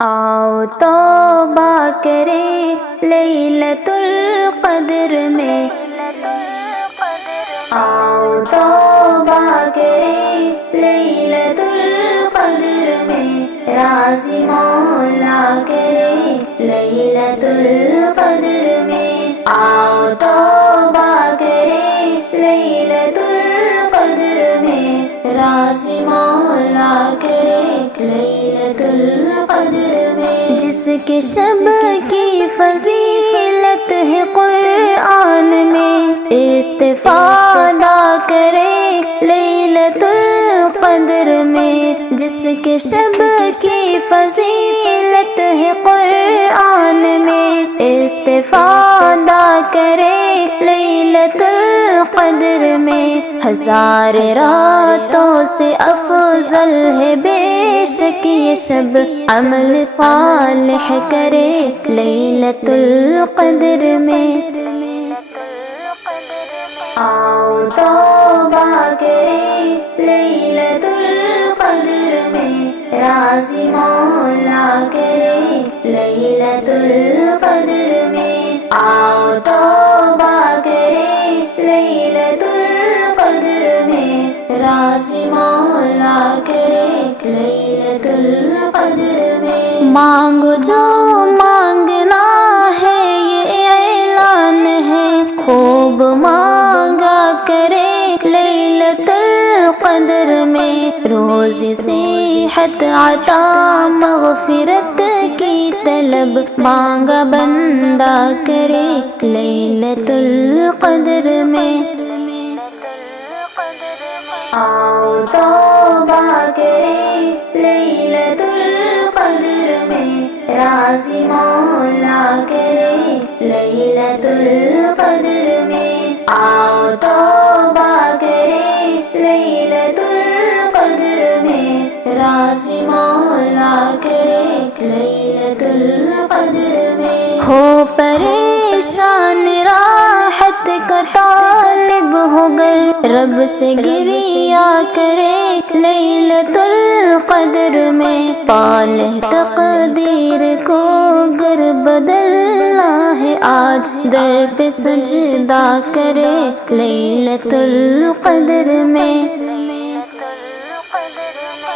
آؤ توبہ کرے لیلۃ القدر میں، آؤ توبہ کرے لیلۃ القدر میں، راضی مولا کرے لیلۃ القدر میں، آؤ توبہ کرے لیلۃ القدر میں، راضی مولا کرے لیلۃ القدر میں، جس کے شب کی فضیلت ہے قرآن میں، استفادہ کرے لیلۃ القدر میں، جس کے شب کی فضیلت ہے قرآن میں، استفادہ کرے لیلۃ القدر میں، ہزار راتوں سے افضل ہے بے شک یہ شب، عمل صالح کرے لیلۃ القدر میں، آؤ توبہ کرے لیلۃ القدر میں، راضی مولا کرے لیلۃ القدر میں، آؤ توبہ کرے لیلۃ القدر میں، راضی مولا کرے لیلۃ القدر میں، مانگو جو مانگنا ہے یہ اعلان ہے، خوب مانگا کرے لیلۃ القدر میں، روزی صحت عطا مغفرت کی طلب مانگا بندہ کرے لیلۃ القدر میں، آؤ توبہ کرے لیلۃ القدر میں، راضی مولا کرے لیلۃ القدر میں، آؤ توبہ کرے لیلۃ القدر میں، راضی مولا کرے لیلۃ القدر میں، ہو پریشان راحت کا طالب ہو گر رب سے گریہ کرے لیلۃ القدر میں، طالع تقدیر کو گر بدلنا ہے آج در پہ سجدہ کرے لیلۃ القدر میں،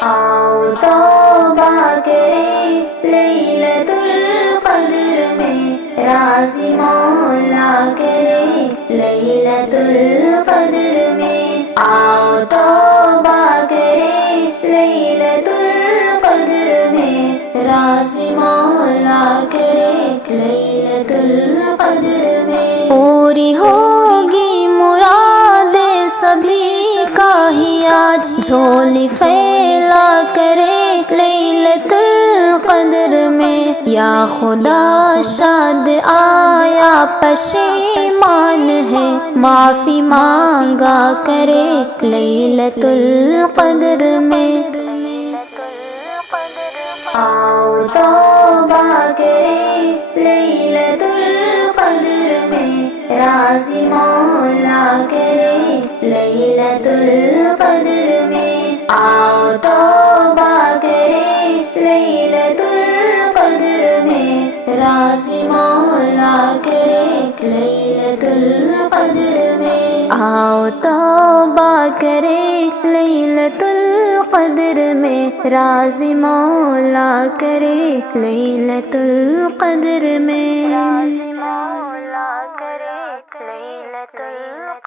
آؤ توبہ کرے لیلۃ القدر میں، راضی مولا کرے لیلۃ القدر میں، آؤ توبہ کرے لیلۃ القدر میں، راضی مولا کرے لیلۃ القدر میں، پوری ہوگی مراد سبھی کا ہی آج جھولی پھیلا کرے لیلۃ القدر میں، یا خدا شاد آیا پشیمان ہے معافی مانگا کرے لیلۃ القدر میں، آؤ توبہ کرے لیلۃ القدر میں، راضی مولا کرے لیلۃ القدر میں، آؤ توبہ کرے لیلۃ القدر میں، راضی مولا کرے لیلۃ القدر میں، آؤ توبہ کرے لیلۃ القدر میں، راضی مولا کرے لیلۃ القدر میں، راضی مولا کرے لیلۃ القدر